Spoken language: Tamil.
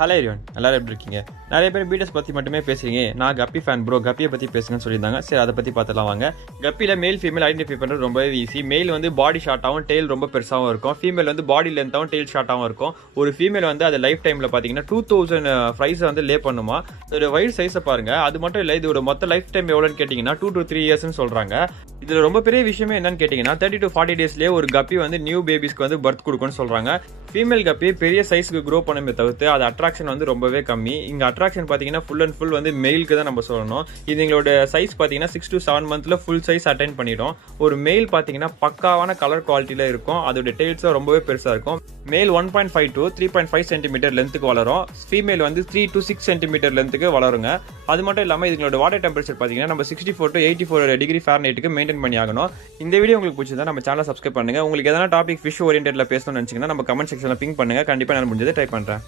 ஹலோ எவ்ரிவன், எல்லாரும் எப்படி இருக்கீங்க? நிறைய பேர் பீட்டஸ் பற்றி மட்டுமே பேசுறீங்க. நான் கப்பி ஃபேன் ப்ரோ, கப்பியை பற்றி பேசுங்கன்னு சொல்லியிருந்தாங்க. சரி, அதை பற்றி பார்த்துலாம் வாங்க. கப்பியில் மேல் ஃபீமேல் ஐடென்டிஃபை பண்ணுறது ரொம்பவே ஈஸி. மேல் வந்து பாடி ஷார்ட்டாகவும் டெய்ல் ரொம்ப பெருசாகவும் இருக்கும். ஃபீமேல் வந்து பாடி லென்த்தாகவும் டெய்ல் ஷார்ட்டாகவும் இருக்கும். ஒரு ஃபீமேல் வந்து அது லைஃப் டைமில் பார்த்தீங்கன்னா 2000 ஃப்ரைஸை வந்து லே பண்ணுமா. இதோட வயிறு சைஸை பாருங்க. அது மட்டும் இல்லை, இதோட மொத்த லைஃப் டைம் எவ்வளோன்னு கேட்டிங்கன்னா 2 to 3 இயர்ஸ்னு சொல்கிறாங்க. இதில் ரொம்ப பெரிய விஷயமே என்னன்னு கேட்டிங்கன்னா 30 to 40 டேஸ்லேயே ஒரு கப்பி வந்து நியூ பேபிஸ்க்கு வந்து பர்த் கொடுக்கும்னு சொல்கிறாங்க. ஃபீமேல் கப்பி பெரிய சைஸ்க்கு க்ரோ பண்ணமே தவிர்த்து அது அட்ராக்ஷன் வந்து ரொம்பவே கம்மி. இங்க அட்ராக்ஷன் பாத்தீங்கன்னா ஃபுல் அண்ட் ஃபுல் வந்து மெயிலுக்கு தான் நம்ம சொல்லணும். இது எங்களோட சைஸ் பாத்தீங்கன்னா 6 to 7 மந்த்ல ஃபுல் சைஸ் அட்டைன் பண்ணிடும். ஒரு மெயில் பாத்தீங்கன்னா பக்காவான கலர் குவாலிட்டியில இருக்கும். அதோட டெய்ல்ஸும் ரொம்பவே பெருசா இருக்கும். மேல் 1.5 to 3.5 சென்டிமீட்டர் லென்த்துக்கு வளரும். ஃபீமேல் வந்து 3 to 6 சென்டிமீட்டர் லென்த்துக்கு வளருங்க. அது மட்டும் இல்லாமல் இதுங்களோட வாட்டர் டெம்பரேச்சர் பார்த்தீங்கன்னா நம்ம 64 to 84 டிகிரி ஃபாரன்ஹீட்டுக்கு மெயின்டைன் பண்ணி ஆகணும். இந்த வீடியோ உங்களுக்கு பிடிச்சதா நம்ம சேனலை சப்ஸ்கிரைப் பண்ணுங்க. உங்களுக்கு எதனா டாபிக் ஃபிஷ் ஓரியன்டெட்ல பேசணும்னு நினைச்சீங்கன்னா நம்ம கமெண்ட் செக்ஷன்ல பிங்க் பண்ணுங்க. கண்டிப்பா நான் முடிஞ்சதை ட்ரை பண்றேன்.